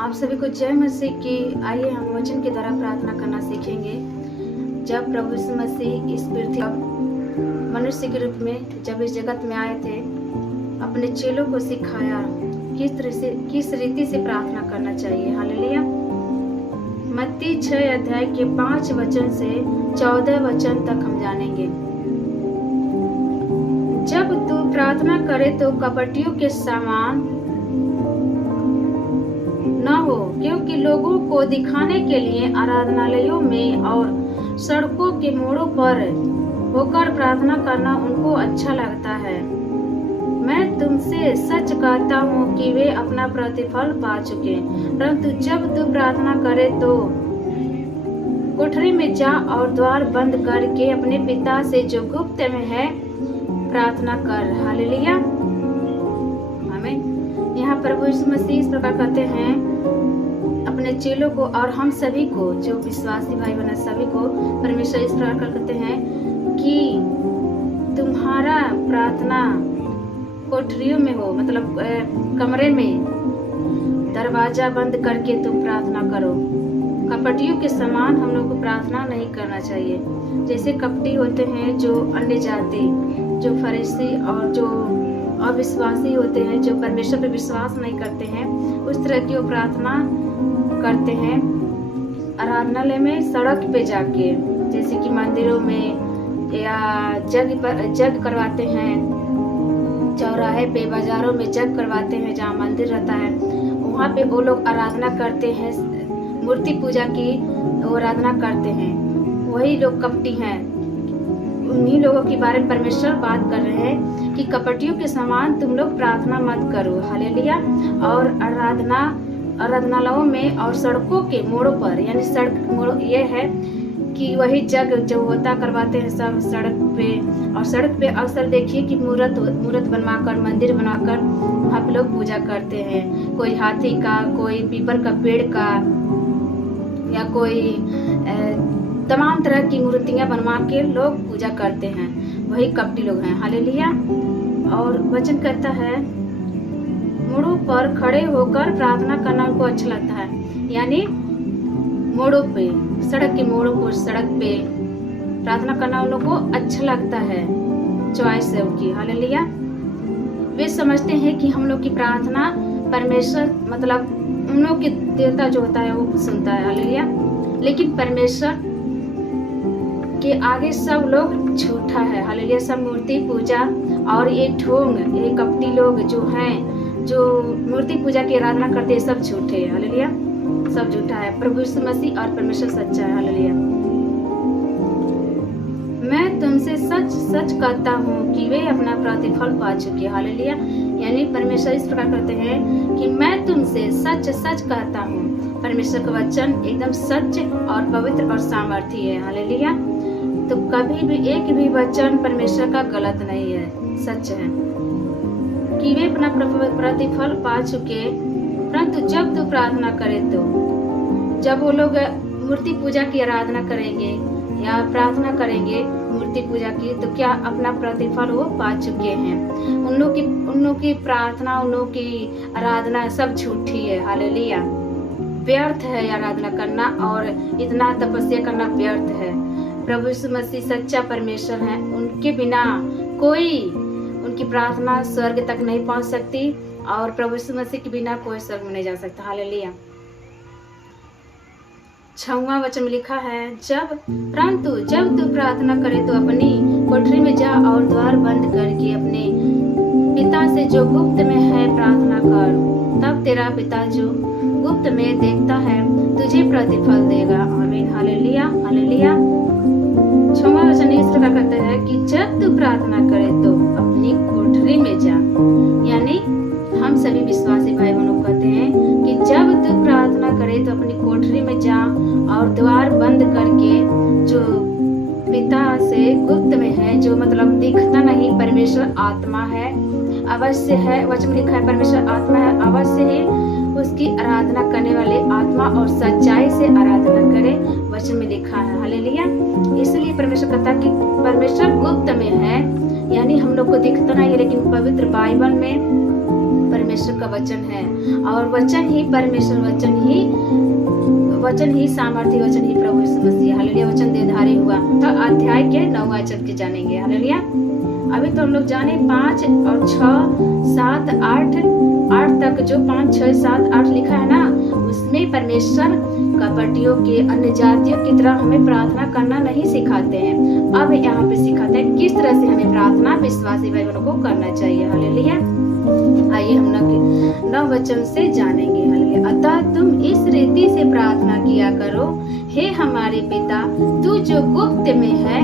आप सभी को जय मसीह की। आइए हम वचन के द्वारा प्रार्थना करना सीखेंगे। जब प्रभु यीशु मसीह इस पृथ्वी मनुष्य के रूप में जब इस जगत में आए थे, अपने चेलों को सिखाया किस रीति से प्रार्थना करना चाहिए। हालेलुया। मत्ती 6 अध्याय के 5 वचन से 14 वचन तक हम जानेंगे। जब तू प्रार्थना करे तो कपटियों के समान न हो, क्योंकि लोगों को दिखाने के लिए आराधनालयों में और सड़कों के मोड़ों पर होकर प्रार्थना करना उनको अच्छा लगता है। मैं तुमसे सच कहता हूँ कि वे अपना प्रतिफल पा चुके। परंतु जब तू प्रार्थना करे तो कोठरी में जा और द्वार बंद करके अपने पिता से जो गुप्त में है प्रार्थना कर। हालेलुया। आमीन। यहाँ प्रभु यीशु मसीह इस प्रकार कहते हैं अपने चेलों को और हम सभी को, जो विश्वासी भाई बहन सभी को, परमेश्वर इस प्रकार कहते हैं कि तुम्हारा प्रार्थना कोठरियों में हो, मतलब कमरे में दरवाजा बंद करके तुम प्रार्थना करो। कपटियों के समान हम लोग को प्रार्थना नहीं करना चाहिए। जैसे कपटी होते हैं जो अन्य जाति, जो फरीसी और जो अविश्वासी होते हैं, जो परमेश्वर पर विश्वास नहीं करते हैं, उस तरह की वो प्रार्थना करते हैं आराधनालय में, सड़क पे जाके, जैसे कि मंदिरों में या जग करवाते हैं, चौराहे पे, बाजारों में जग करवाते हैं जहाँ मंदिर रहता है, वहाँ पे वो लोग आराधना करते हैं, मूर्ति पूजा की वो आराधना करते हैं। वही लोग कपटी हैं। उन्हीं लोगों के बारे में परमेश्वर बात कर रहे हैं कि कपटियों के समान तुम लोग प्रार्थना मत करो। हालेलुया। और आराधनालयों में और सड़कों के मोड़ों पर, यानी सड़क मोड़ ये है कि वही जग जो होता करवाते हैं सब सड़क पे। और सड़क पे अक्सर देखिए कि मूर्त बनवाकर, मंदिर बनाकर वहाँ पे लोग पूजा करते हैं। कोई हाथी का, कोई पीपल का पेड़ का, या कोई तमाम तरह की मूर्तियां बनवा के लोग पूजा करते हैं। वही कपटी लोग हैं। हालेलुया। और वचन कहता है मोड़ों पर खड़े होकर प्रार्थना करना उनको अच्छा लगता है, यानी मोड़ों पे, सड़क के मोड़ों पर, सड़क पे प्रार्थना करना उन लोगों को अच्छा लगता है। चॉइस है उनकी। हालेलुया। वे समझते हैं कि हम लोग की प्रार्थना परमेश्वर, मतलब उन लोग के देवता जो होता है वो सुनता है। हालेलुया। लेकिन परमेश्वर के आगे सब लोग झूठा है। हालेलुया। सब मूर्ति पूजा और ये ढोंग, ये कपटी लोग जो हैं, जो मूर्ति पूजा की आराधना करते हैं, सब झूठे हैं। हालेलुया। सब झूठा है। प्रभु यीशु मसीह और परमेश्वर सच्चा है। हालेलुया। मैं तुमसे सच सच कहता हूँ कि वे अपना प्रतिफल पा चुके। हालेलुया। यानी परमेश्वर इस प्रकार कहते हैं कि मैं तुमसे सच सच कहता हूँ। परमेश्वर का वचन एकदम सच और पवित्र और सामर्थी है। हालेलुया। तो कभी भी एक भी वचन परमेश्वर का गलत नहीं है, सच है कि वे अपना प्रतिफल पा चुके। परंतु जब तू प्रार्थना करे तो, जब वो लोग मूर्ति पूजा की आराधना करेंगे या प्रार्थना करेंगे मूर्ति पूजा की, तो क्या अपना प्रतिफल वो पा चुके हैं। उन लोग की प्रार्थना, उन लोग की आराधना सब झूठी है। हालेलुया। व्यर्थ है आराधना करना और इतना तपस्या करना व्यर्थ है। प्रभु यीशु मसीह सच्चा परमेश्वर है। उनके बिना कोई, उनकी प्रार्थना स्वर्ग तक नहीं पहुंच सकती और प्रभु यीशु मसीह के बिना कोई स्वर्ग में नहीं जा सकता। हालेलुया। 6वां वचन में लिखा है, परंतु जब तू प्रार्थना करे तो अपनी कोठरी में जा और द्वार बंद करके अपने पिता से जो गुप्त में है प्रार्थना कर। तब तेरा पिता जो गुप्त में देखता है तुझे प्रतिफल देगा। आमीन। हालेलुया। हालेलुया। 6वां वचन इस प्रकार कहता है कि जब तू प्रार्थना करे तो अपनी कोठरी में जा, यानी हम सभी विश्वासी भाई बहनों कहते हैं कि जब तू प्रार्थना करे तो अपनी कोठरी में जा और द्वार बंद करके, जो पिता से गुप्त में है, जो मतलब दिखता नहीं, परमेश्वर आत्मा है, अवश्य है, वचन में लिखा है परमेश्वर आत्मा है, अवश्य ही उसकी आराधना करने वाले आत्मा और सच्चाई से आराधना करे, वचन में लिखा है। हालेलुया। इसलिए परमेश्वर कहता कि परमेश्वर गुप्त में है, यानी हम लोग को दिखता नहीं है, लेकिन पवित्र बाइबल में परमेश्वर का वचन है, और वचन ही परमेश्वर, वचन ही सामर्थ्य, वचन ही प्रभु यीशु मसीह। हालेलुया। वचन देहधारी हुआ। तो अध्याय के 9 वचन के जानेंगे। हालेलुया। अभी तो हम लोग जाने 5 और 6, 7, 8 तक, जो 5, 6, 7, 8 लिखा है ना, उसमें परमेश्वर कपटियों के, अन्य जातियों की तरह हमें प्रार्थना करना नहीं सिखाते हैं। अब यहाँ पे सिखाते हैं किस तरह से हमें प्रार्थना विश्वासी भाई बहनों को करना चाहिए। हालेलुया। आइए हम 9 वचन से जानेंगे। हालेलुया। अतः तुम इस रीति से प्रार्थना किया करो, हे हमारे पिता, तू जो गुप्त में है,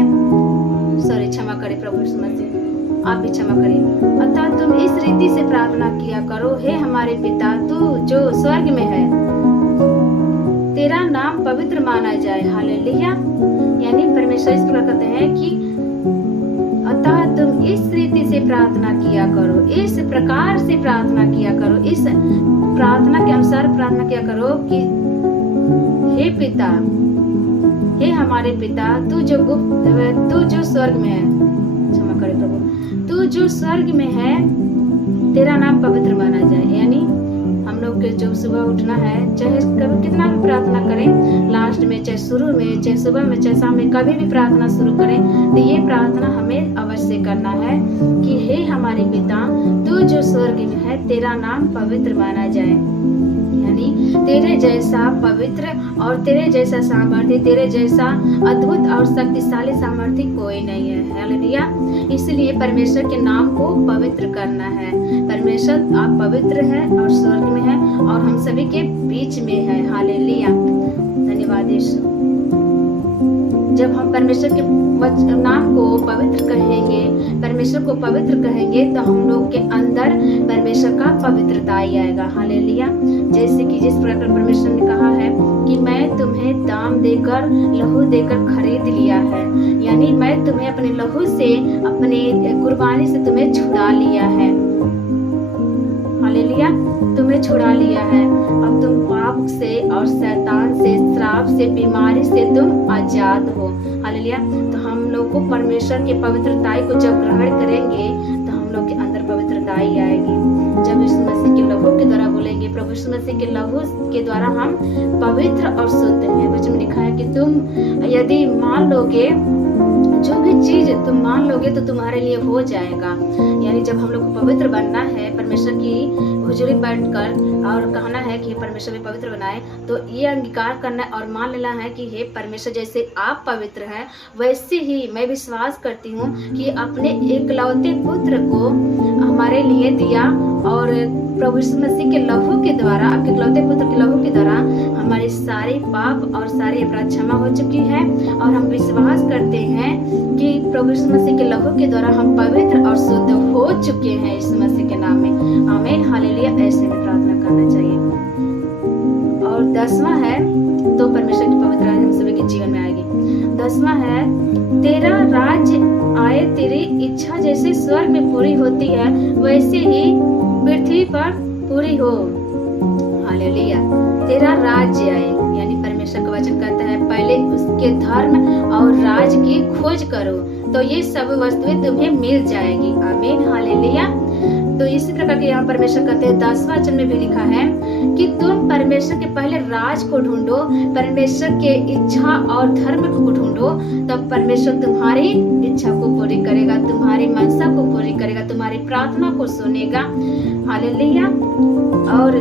क्षमा करें प्रभु यीशु मसीह, आप भी क्षमा करिए। अतः तुम इस रीति से प्रार्थना किया करो, हे हमारे पिता, तू जो स्वर्ग में है, तेरा नाम पवित्र माना जाए। हालेलुया। यानी परमेश्वर इस प्रकार कहते हैं कि अतः तुम इस रीति से प्रार्थना किया करो, इस प्रकार से प्रार्थना किया करो, इस प्रार्थना के अनुसार प्रार्थना किया करो कि हे पिता, हे हमारे पिता, तू जो स्वर्ग में है, क्षमा करे प्रभु, तू जो स्वर्ग में है, तेरा नाम पवित्र माना जाए। यानी हम लोग के जो सुबह उठना है, चाहे कभी कितना भी प्रार्थना करें, लास्ट में, चाहे शुरू में, चाहे सुबह में, चाहे शाम में, कभी भी प्रार्थना शुरू करें, तो ये प्रार्थना हमें अवश्य करना है कि हे हमारे पिता, तू जो स्वर्ग में है, तेरा नाम पवित्र माना जाए। यानी तेरे जैसा पवित्र और तेरे जैसा सामर्थ्य, तेरे जैसा अद्भुत और शक्तिशाली सामर्थ्य कोई नहीं है। हालेलुया। इसलिए परमेश्वर के नाम को पवित्र करना है। परमेश्वर आप पवित्र है और स्वर्ग में है और हम सभी के बीच में है। हालेलुया। धन्यवाद यीशु। जब हम परमेश्वर के नाम को पवित्र कहेंगे, परमेश्वर को पवित्र कहेंगे, तो हम लोग के अंदर परमेश्वर का पवित्रता आएगा। हालेलुया। जैसे कि जिस प्रकार परमेश्वर ने कहा है कि मैं तुम्हें दाम देकर, लहू देकर खरीद लिया है, यानी मैं तुम्हें अपने लहू से, अपने कुर्बानी से तुम्हें छुड़ा लिया है। हालेलुया। तुम्हें छुड़ा लिया है। अब तुम पाप से और शैतान से, श्राप से, बीमारी से तुम आजाद हो। हालेलुया। तो हम लोग को परमेश्वर की पवित्रताई को जब ग्रहण करेंगे, तो हम लोग के अंदर पवित्रताई आएगी। जब यीशु मसीह के लहू के द्वारा बोलेंगे, प्रभु यीशु मसीह के लहू के द्वारा हम पवित्र और शुद्ध हैं। वचन में लिखा है कि तुम यदि मान लोगे, जो भी चीज तुम मान लोगे तो तुम्हारे लिए हो जाएगा। यानी जब हम लोग को पवित्र बनना है, परमेश्वर की हुजूरी बैठकर और कहना है कि परमेश्वर भी पवित्र बनाए, तो ये अंगीकार करना और मान लेना है कि हे परमेश्वर, जैसे आप पवित्र हैं, वैसे ही मैं विश्वास करती हूँ कि अपने एकलौते पुत्र को हमारे लिए दिया, और प्रभु यीशु मसीह के लहू के द्वारा, आपके एकलौते पुत्र के लहू के द्वारा हमारे सारे पाप और सारे अपराध क्षमा हो चुकी है। और हम विश्वास करते हैं कि प्रभु यीशु मसीह के लहू के द्वारा हम पवित्र और शुद्ध हो चुके हैं यीशु मसीह के नाम में। आमीन। हालेलुया। ऐसे में प्रार्थना करना चाहिए। और 10वां है, तो परमेश्वर की पवित्रता हम सभी के जीवन में आएगी। 10वां है, तेरा राज्य आए, तेरी इच्छा जैसे स्वर्ग में पूरी होती है, वैसे ही पृथ्वी पर पूरी हो। हालेलुया। तेरा राज्य आए, यानी परमेश्वर का वचन कहता है पहले उसके धर्म और राज की खोज करो, तो ये सब वस्तुएं तुम्हें मिल जाएगी। आमीन। हालेलुया। तो इसी प्रकार के यहाँ परमेश्वर कहते हैं 10वां वचन में भी लिखा है कि तुम परमेश्वर के पहले राज को ढूंढो, परमेश्वर के इच्छा और धर्म को ढूंढो, तब परमेश्वर तुम्हारी इच्छा को पूरी करेगा, तुम्हारी मनसा को पूरी करेगा, तुम्हारी प्रार्थना को सुनेगा। हालेलुया। और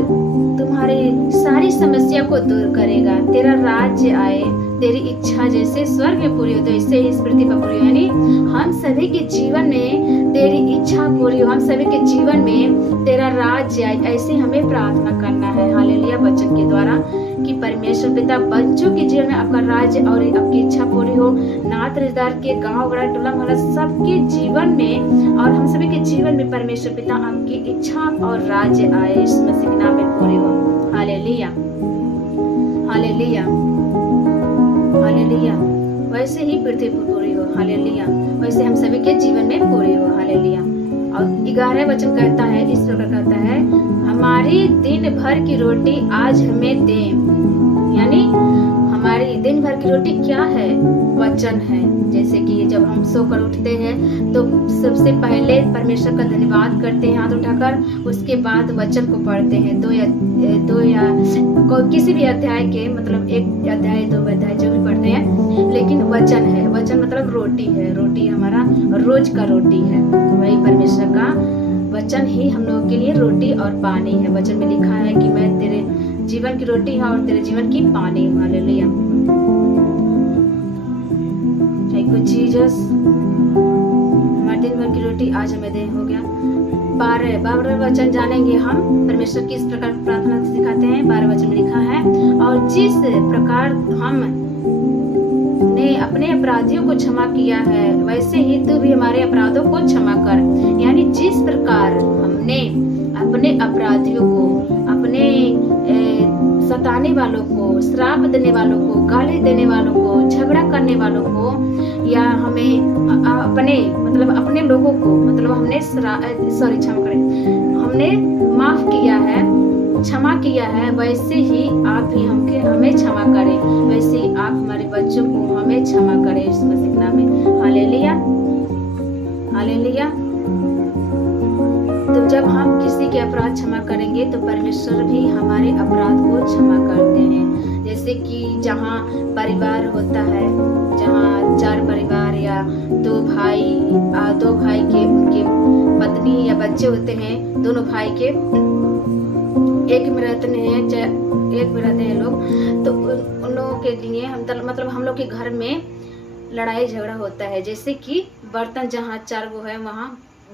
तुम्हारी सारी समस्या को दूर करेगा। तेरा राज्य आए, तेरी इच्छा जैसे स्वर्ग में पूरी हो, तो इससे ही इस पृथ्वी पर पूरी हो। यानी हम सभी के जीवन में तेरी इच्छा पूरी हो, हम सभी के जीवन में तेरा राज्य आए, ऐसे हमें प्रार्थना करना है। हालेलुया। वचन के द्वारा कि परमेश्वर पिता बच्चों के जीवन में आपका राज्य और आपकी इच्छा पूरी हो, नात रिश्तेदार के, गांव गड़ा, टोला मोहल्ला, सबके जीवन में और हम सभी के जीवन में परमेश्वर पिता आपकी इच्छा और राज्य आए, यीशु मसीह के नाम में पूरी हो। हालेलुया। हालेलुया। हालेलुया। वैसे ही पृथ्वी पर पूरी हो। हालेलुया। वैसे हम सभी के जीवन में पूरी हो। हालेलुया। और 11वां वचन कहता है, इस प्रकार कहता है, हमारी दिन भर की रोटी आज हमें दे। यानी हमारी दिन भर की रोटी क्या है? वचन है। जैसे कि जब हम सोकर उठते हैं तो सबसे पहले परमेश्वर का धन्यवाद करते हैं हाथ उठाकर, उसके बाद वचन को पढ़ते हैं। दो या किसी भी अध्याय के, मतलब एक अध्याय 2 अध्याय जो भी पढ़ते हैं, लेकिन वचन है। वचन मतलब रोटी है। रोटी हमारा रोज का रोटी है। वही परमेश्वर का वचन ही हम लोगों के लिए रोटी और पानी है। वचन में लिखा है कि मैं तेरे जीवन की रोटी हूँ और तेरे जीवन की पानी हूँ। हालेलुया। Thank you Jesus. हमारे दिन भर की रोटी आज हमें दे। हो गया 12 वचन जानेंगे हम। परमेश्वर किस प्रकार प्रार्थना सिखाते हैं। 12 वचन में लिखा है, और जिस प्रकार हम ने अपने अपराधियों को क्षमा किया है, वैसे ही तू भी हमारे अपराधों को क्षमा कर। यानी जिस प्रकार हमने अपने अपराधियों को, अपने सताने वालों को, श्राप देने वालों को, गाली देने वालों को, झगड़ा करने वालों को, या हमें अपने लोगों को, मतलब हमने क्षमा करें, हमने माफ किया है, क्षमा किया है, वैसे ही आप भी हमें क्षमा करें। वैसे ही आप हमारे बच्चों को हमें क्षमा करें इस मसीह के नाम में। Hallelujah, hallelujah. तो जब हम किसी के अपराध क्षमा करेंगे तो परमेश्वर भी हमारे अपराध को क्षमा करते हैं। जैसे कि जहाँ परिवार होता है, जहाँ 4 परिवार या 2 भाई के उनके पत्नी या बच्चे होते हैं, दोनों भाई के एक में रहते हैं लोग, तो उन लोगों के लिए हम लोग के घर में लड़ाई झगड़ा होता है। जैसे कि बर्तन जहाँ 4 गो है वहाँ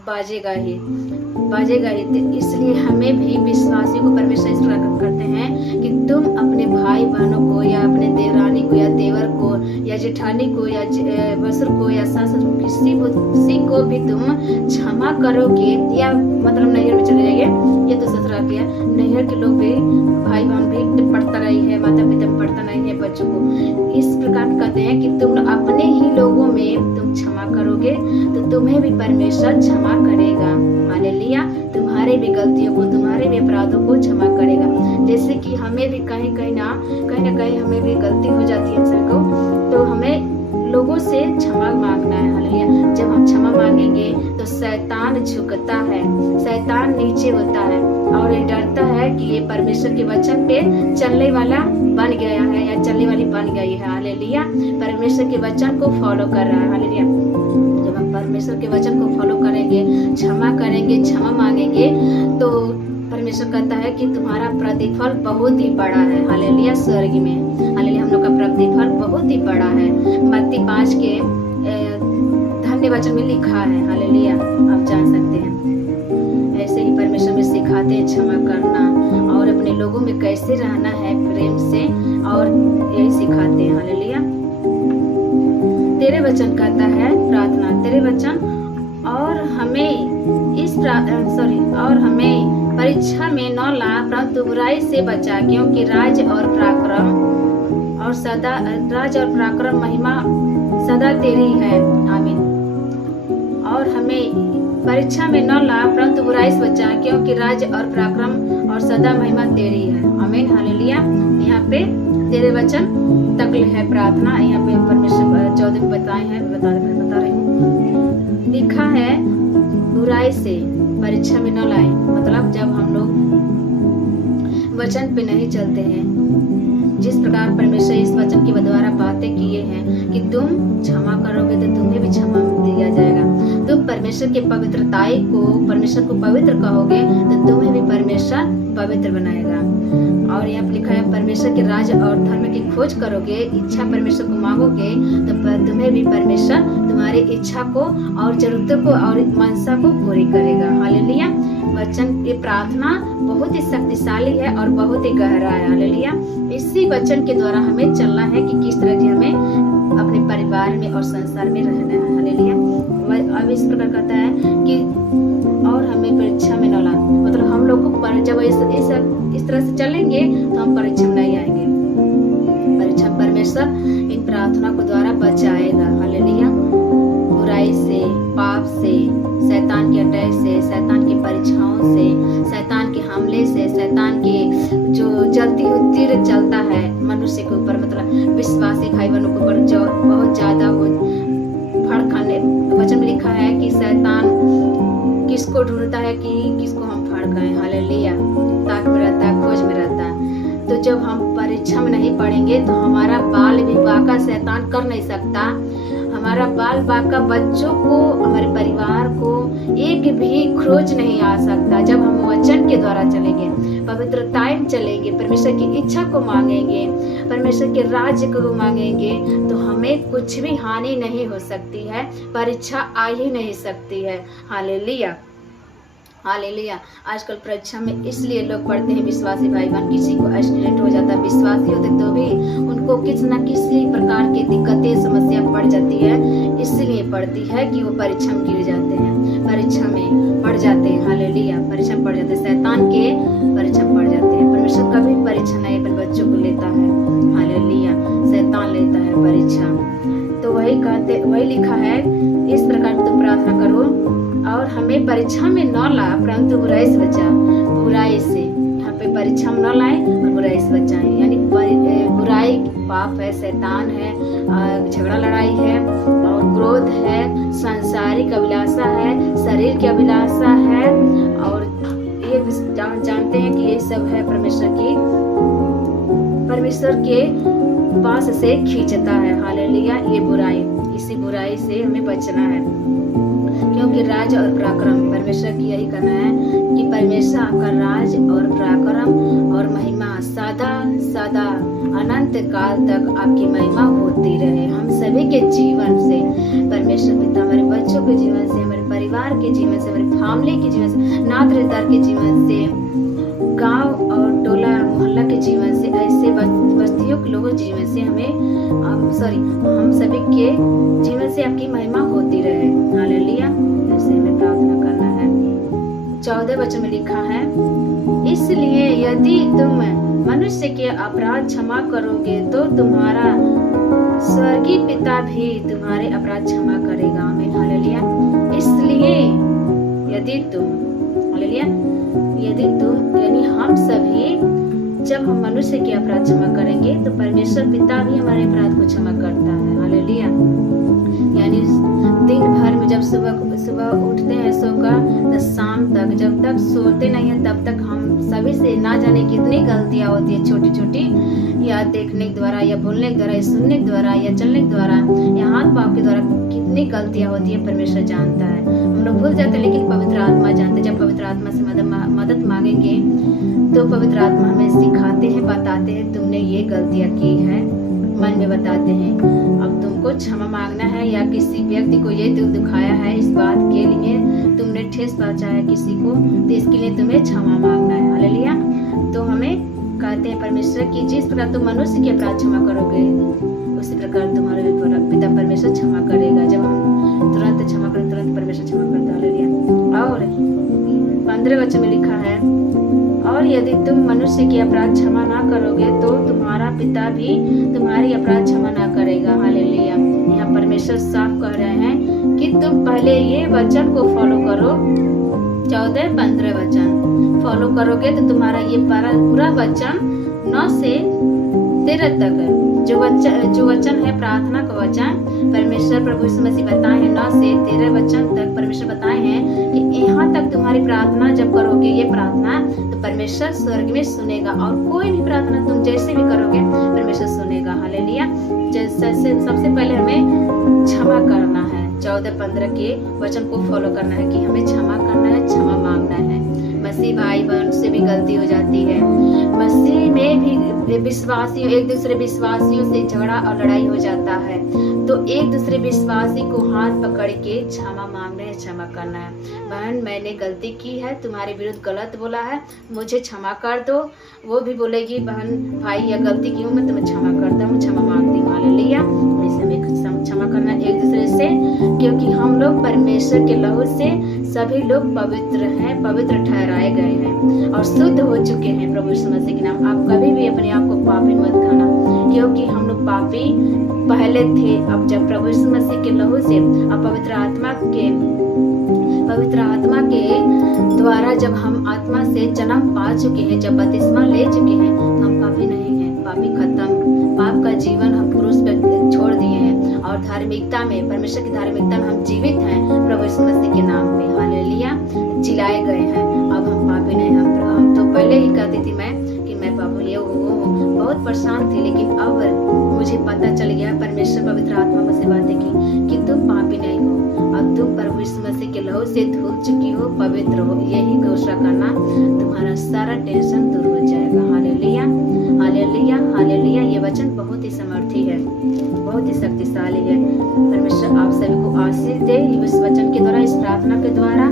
बाजेगा ही। तो इसलिए हमें भी विश्वासियों को परमेश्वर इस प्रकार करते हैं कि तुम अपने भाई बहनों को, या अपने देवरानी को, या देवर को, या जेठानी को, या बसुर को, या सास किसी को भी तुम क्षमा करोगे। या मतलब नैहर में चले जाइए, ये तो ससुरा किया, नैहर के लोग भी, भाई बहन भी पढ़ता रही है, माता पिता में पढ़ता नहीं है बच्चों को। इस प्रकार कहते हैं कि तुम अपने ही लोगों में तुम क्षमा करोगे तो तुम्हें भी परमेश्वर क्षमा करेगा। हालेलुया। तुम्हारे भी गलतियों को, तुम्हारे भी अपराधों को क्षमा करेगा। जैसे कि हमें भी कहीं ना कहीं हमें भी गलती हो जाती है इंसान को, तो हमें लोगों से क्षमा मांगना है। हालेलुया। जब हम क्षमा मांगेंगे तो शैतान झुकता है, शैतान नीचे होता है और ये डरता है कि ये परमेश्वर के वचन पे चलने वाला बन गया है या चलने वाली बन गई है। हालेलुया। परमेश्वर के वचन को फॉलो कर रहा है। हालेलुया। जब हम परमेश्वर के वचन को फॉलो करेंगे, क्षमा करेंगे, क्षमा मांगेंगे, तो परमेश्वर कहता है कि तुम्हारा प्रतिफल बहुत ही बड़ा है। हालेलुया। स्वर्ग में, हालेलुया, हम लोग का प्रतिफल बहुत ही बड़ा है। मत्ती 5 के धन्य वचन में लिखा है। हालेलुया। आप जान सकते हैं। ऐसे ही परमेश्वर में सिखाते हैं क्षमा करना और अपने लोगों में कैसे रहना है प्रेम से, और यही सिखाते हैं। हालेलुया। तेरे वचन कहता है प्रार्थना, तेरे वचन, और हमें परीक्षा में न ला, परंतु बुराई से बचा, क्योंकि राज और पराक्रम महिमा सदा तेरी है। आमीन। और हमें परीक्षा में न ला, परंतु बुराई से बचा, क्योंकि राज और पराक्रम और सदा महिमा तेरी है। आमीन। हालेलुया। यहाँ पे तेरे वचन तक है प्रार्थना। यहाँ पे परमेश्वर 14 बताए हैं, बता रही हूँ। लिखा है बुराई से परीक्षा में न लाए, मतलब जब हम लोग वचन पे नहीं चलते हैं, जिस प्रकार परमेश्वर इस वचन के द्वारा बातें किए हैं कि तुम क्षमा करोगे तो तुम्हें भी क्षमा दिया जाएगा। तुम परमेश्वर के परमेश्वर को पवित्र कहोगे तो तुम्हें भी परमेश्वर पवित्र बनाएगा। और यहाँ पर लिखा है परमेश्वर के राज और धर्म की खोज करोगे, इच्छा परमेश्वर को मांगोगे तो तुम्हें भी परमेश्वर तुम्हारी इच्छा को और जरूरतों को और मनसा को पूरी करेगा। हालेलुया। वचन की प्रार्थना बहुत ही शक्तिशाली है और बहुत ही गहरा है। हालेलुया। इसी वचन के द्वारा हमें चलना है कि किस तरह की हमें अपने परिवार में और संसार में रहना है। हालेलुया। अब इस प्रकार कहता है कि और हमें परीक्षा में न ला, मतलब हम लोग को जब इस तरह से चलेंगे तो हम परीक्षा में नहीं आएंगे। परीक्षा परमेश्वर इन प्रार्थना को द्वारा बचाएगा। हालेलुया। बुराई से, पाप से, शैतान के अटैक से, शैतान की परीक्षाओं से, शैतान के हमले से, शैतान के जो जलती हुई तीर चलता है मनुष्य के ऊपर, मतलब विश्वासी भाई बहनों के ऊपर जो बहुत ज्यादा वो भड़काने। वचन में लिखा है कि शैतान किसको ढूंढता है कि किसको हम भड़काएं। हालेलुया। ताक में रहता है, खोज में रहता है। तो जब हम परीक्षा में नहीं पढ़ेंगे तो हमारा बाल भी बाका शैतान कर नहीं सकता। हमारा बाल बाका बच्चों को, हमारे परिवार को एक भी खोज नहीं आ सकता। जब हम वचन के द्वारा चलेंगे, पवित्र टाइम चलेंगे, परमेश्वर की इच्छा को मांगेंगे, परमेश्वर के राज्य को मांगेंगे, तो हमें कुछ भी हानि नहीं हो सकती है, परीक्षा आ ही नहीं सकती है। Hallelujah, hallelujah. आजकल परीक्षा में इसलिए लोग पढ़ते हैं, विश्वासी भाई बहन, किसी को एक्सीडेंट हो जाता है, विश्वासी होते तो भी उनको किसी न किसी प्रकार की दिक्कतें, समस्या पड़ जाती है, इसलिए पड़ती है कि वो परीक्षा में गिर जाते हैं, परीक्षा में पड़ जाते हैं। हालेलुया, परीक्षा में पड़ जाते हैं, शैतान के परीक्षा में पड़ जाते हैं। परमेश्वर कभी परीक्षा नहीं अपने बच्चों को लेता है। हालेलुया, शैतान लेता है परीक्षा। तो वही लिखा है, इस प्रकार तुम प्रार्थना करो और हमें परीक्षा में न ला, परंतु बुराई से बचा। बुराई से, यहाँ पे परीक्षा में न लाए और बुराई से बचाएं। यानी बुराई पाप है, शैतान है, झगड़ा लड़ाई है और क्रोध है, सांसारिक अभिलाषा है, शरीर की अभिलाषा है, और ये जानते हैं कि ये सब है परमेश्वर के पास से खींचता है। हालेलुया, ये बुराई, इसी बुराई से हमें बचना है, क्योंकि राज और पराक्रम परमेश्वर की यही कहना है कि परमेश्वर आपका राज और पराक्रम और महिमा सदा सदा अनंत काल तक आपकी महिमा होती रहे। हम सभी के जीवन से, परमेश्वर पिता हमारे बच्चों के जीवन से, हमारे परिवार के जीवन से, हमारे फैमिली के जीवन से, नात रिश्तेदार के जीवन से, गांव और टोला मोहल्ला के जीवन से, ऐसे बस्तियों के लोगों के जीवन से हम सभी के जीवन से आपकी महिमा होती रहे। हालेलुया, ऐसे हमें प्रार्थना करना है। 14 वचन में लिखा है, इसलिए यदि तुम मनुष्य के अपराध क्षमा करोगे तो तुम्हारा स्वर्गीय पिता भी तुम्हारे अपराध क्षमा करेगा। आमीन। हालेलुया। इसलिए यदि तुम यानी हम सभी, जब हम मनुष्य के अपराध क्षमा करेंगे तो परमेश्वर पिता भी हमारे अपराध को क्षमा करता है। हालेलुया। यानी दिन भर में जब सुबह उठते हैं सोकर तो शाम तक, जब तक सोते नहीं है तब तक हम सभी से ना जाने कितनी गलतियां होती है, छोटी छोटी, या देखने के द्वारा, या बोलने के द्वारा, या सुनने के द्वारा, या चलने के द्वारा, या हाथ पाँव के द्वारा कितनी गलतियां होती है, परमेश्वर जानता है। हम लोग भूल जाते हैं, लेकिन पवित्र आत्मा जानते हैं। जब पवित्र आत्मा से मदद मांगेंगे तो पवित्र आत्मा हमें सिखाते हैं, बताते हैं, तुमने ये गलतियां की है, मन में बताते हैं, अब तुमको क्षमा मांगना है, या किसी व्यक्ति को ये दिल दुखाया है, इस बात के लिए तुमने ठेस पहुंचाया किसी को, तो इसके लिए तुम्हें क्षमा मांगना है। हालेलुया। तो हमें कहते हैं परमेश्वर की जिस प्रकार तुम मनुष्य के अपराध क्षमा करोगे उसी प्रकार तुम्हारे पिता परमेश्वर क्षमा करेगा। जब हम तुरंत क्षमा करें, तुरंत परमेश्वर क्षमा करता है। हालेलुया। और 15 वचन में लिखा है, और यदि तुम मनुष्य के अपराध क्षमा ना करोगे तो तुम्हारा पिता भी तुम्हारी अपराध क्षमा ना करेगा। हालेलुया। यहाँ परमेश्वर साफ कह रहे हैं कि तुम पहले ये वचन को फॉलो करो। 14-15 वचन फॉलो करोगे तो तुम्हारा ये पूरा वचन 9 से 13 तक जो वचन है, प्रार्थना का वचन, परमेश्वर प्रभु यीशु मसीह बताए हैं 9 से 13 वचन तक परमेश्वर बताए हैं कि यहाँ तक तुम्हारी प्रार्थना जब करोगे, ये प्रार्थना, तो परमेश्वर स्वर्ग में सुनेगा, और कोई भी प्रार्थना तुम जैसे भी करोगे परमेश्वर सुनेगा। हालेलुया। जैसे सबसे पहले हमें क्षमा करना है, 14-15 के वचन को फॉलो करना है कि हमें क्षमा करना है, क्षमा मांगना है। मसीह भाई बहन से भी गलती हो जाती है, मसीह में भी विश्वासियों, एक दूसरे विश्वासियों से झगड़ा और लड़ाई हो जाता है, तो एक दूसरे विश्वासी को हाथ पकड़ के क्षमा मांगना है, क्षमा करना है। बहन, मैंने गलती की है, तुम्हारे विरुद्ध गलत बोला है, मुझे क्षमा कर दो। वो भी बोलेगी, बहन भाई या गलती की हूँ, मैं तुम्हें क्षमा करता हूँ, क्षमा मांगती हूँ। हालेलुया। ऐसे में क्षमा करना एक दूसरे से, क्योंकि हम लोग परमेश्वर के लहू से सभी लोग पवित्र हैं, पवित्र ठहराए गए हैं और शुद्ध हो चुके हैं प्रभु यीशु मसीह के नाम। आप कभी भी अपने आप को पापी मत खाना, क्योंकि हम लोग पापी पहले थे। अब जब प्रभु यीशु मसीह के लहू से, अब पवित्र आत्मा के पवित्र आत्मा के द्वारा जब हम आत्मा से जन्म पा चुके हैं, जब बपतिस्मा ले चुके हैं, तो हम पापी नहीं हैं, पापी खत्म, पाप का जीवन हम पुरुष पे छोड़ दिए हैं और धार्मिकता में, परमेश्वर की धार्मिकता में हम जीवित हैं प्रभु यीशु मसीह के नाम पे। हालेलुया, जिलाए गए हैं। अब हम पापी नहीं, हम तो पहले ही कहती थी मैं कि मैं पापी ये बहुत परेशान थी, लेकिन अब मुझे पता चल गया, परमेश्वर पवित्र आत्मा मुझसे बातें की कि तुम पापी नहीं हो, अब तुम प्रभु यीशु मसीह के लहू से धुल चुकी हो, पवित्र हो। यही घोषणा करना, तुम्हारा सारा टेंशन दूर हो जाएगा। Hallelujah, hallelujah, hallelujah. ये वचन बहुत ही समर्थी है, बहुत ही शक्तिशाली है। परमेश्वर आप सभी को आशीष दे इस वचन के द्वारा, इस प्रार्थना के द्वारा।